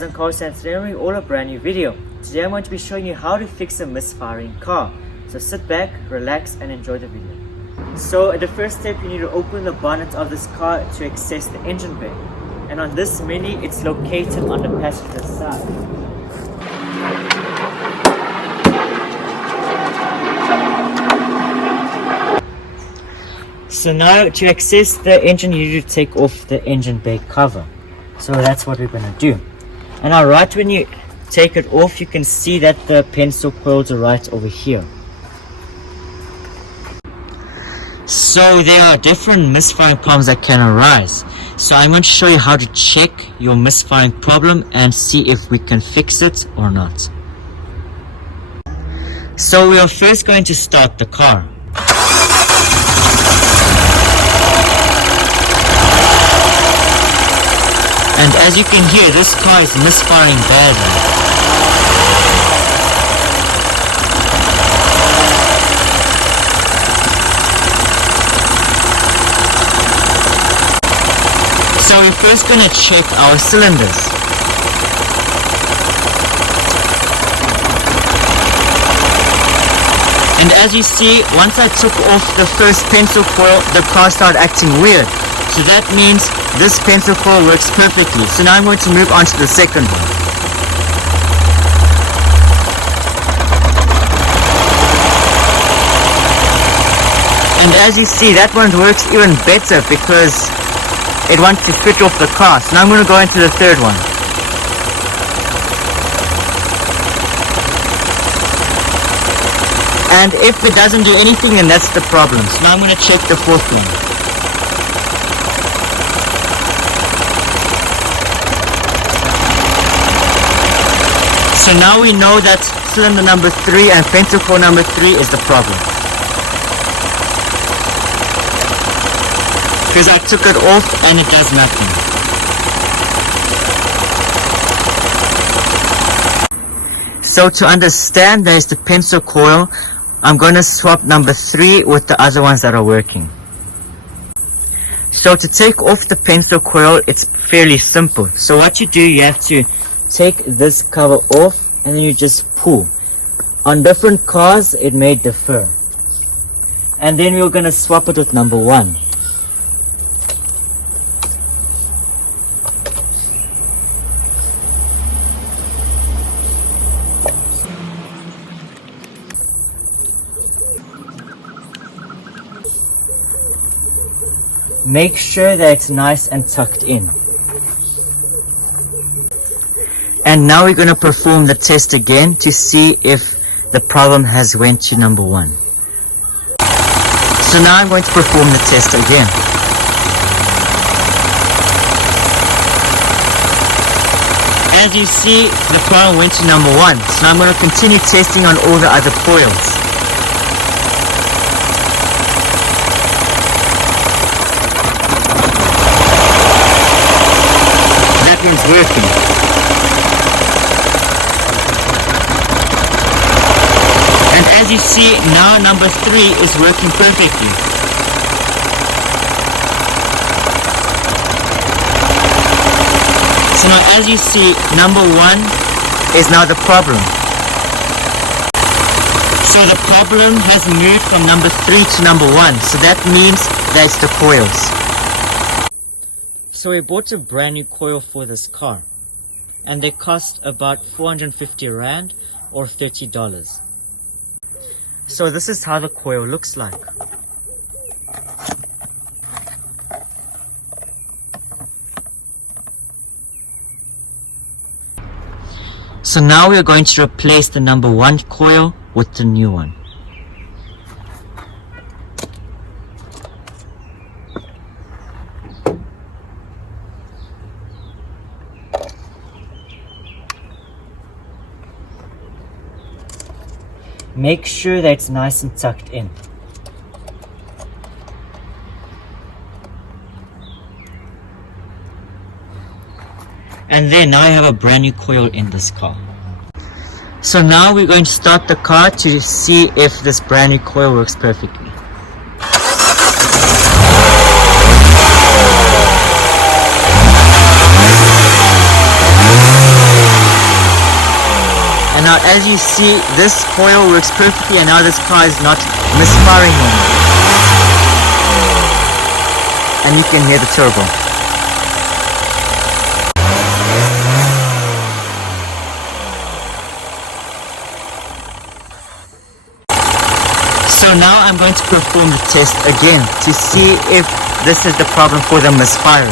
guys, I'm Carl and today I'm bringing all a brand new video. Today I'm going to be showing you how to fix a misfiring car. So sit back, relax and enjoy the video. So at the first step, you need to open the bonnet of this car to access the engine bay. And on this Mini, it's located on the passenger side. So now to access the engine, you need to take off the engine bay cover. So that's what we're going to do. And now right when you take it off, you can see that the pencil coils are right over here. So there are different misfiring problems that can arise. So I'm going to show you how to check your misfiring problem and see if we can fix it or not. So we are first going to start the car. And as you can hear, this car is misfiring badly. So we're first going to check our cylinders. And as you see, once I took off the first pencil coil, the car started acting weird. So that means this pencil coil works perfectly. So now I'm going to move on to the second one. And as you see, that one works even better because it wants to switch off the car. So now I'm going to go into the third one. And if it doesn't do anything, then that's the problem. So now I'm going to check the fourth one. So now we know that cylinder number 3 and pencil coil number 3 is the problem. Because I took it off and it does nothing. So to understand there's the pencil coil, I'm going to swap number 3 with the other ones that are working. So to take off the pencil coil, it's fairly simple. So what you do, you have to take this cover off and then you just pull. On different cars it may differ. And then we're going to swap it with number 1. Make sure that it's nice and tucked in. And now we're going to perform the test again to see if the problem has went to number 1. So now I'm going to perform the test again. As you see, the problem went to number 1. So now I'm going to continue testing on all the other coils. That means working. And as you see, now number 3 is working perfectly. So now as you see, number 1 is now the problem. So the problem has moved from number 3 to number 1. So that means that's the coils. So we bought a brand new coil for this car. And they cost about 450 Rand or $30. So this is how the coil looks like. So now we are going to replace the number 1 coil with the new one. Make sure that it's nice and tucked in. And then now I have a brand new coil in this car. So now we're going to start the car to see if this brand new coil works perfectly. now as you see, this coil works perfectly, and now this car is not misfiring anymore. And you can hear the turbo. So now I'm going to perform the test again to see if this is the problem for the misfiring.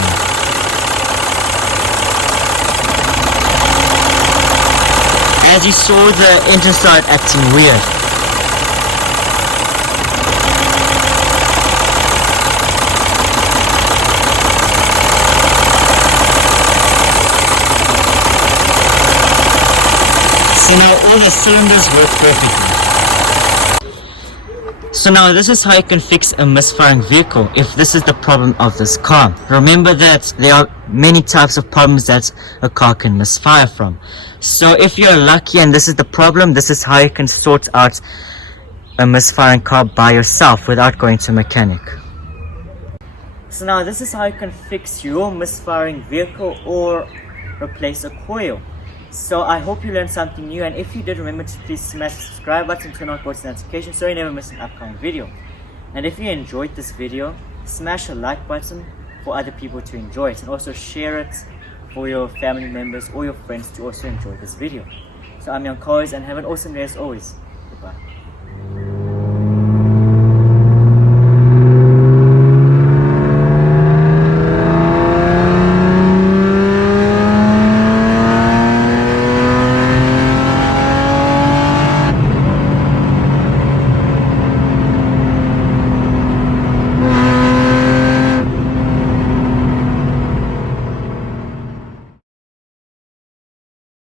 As you saw, the engine started acting weird. So now all the cylinders work perfectly. So now this is how you can fix a misfiring vehicle if this is the problem of this car. Remember that there are many types of problems that a car can misfire from. So if you're lucky and this is the problem, this is how you can sort out a misfiring car by yourself without going to a mechanic. So now this is how you can fix your misfiring vehicle or replace a coil. So I hope you learned something new, and if you did, remember to please smash the subscribe button, turn on post notifications so you never miss an upcoming video. And if you enjoyed this video, smash the like button for other people to enjoy it, and also share it for your family members or your friends to also enjoy this video. So I'm Jan, and have an awesome day as always.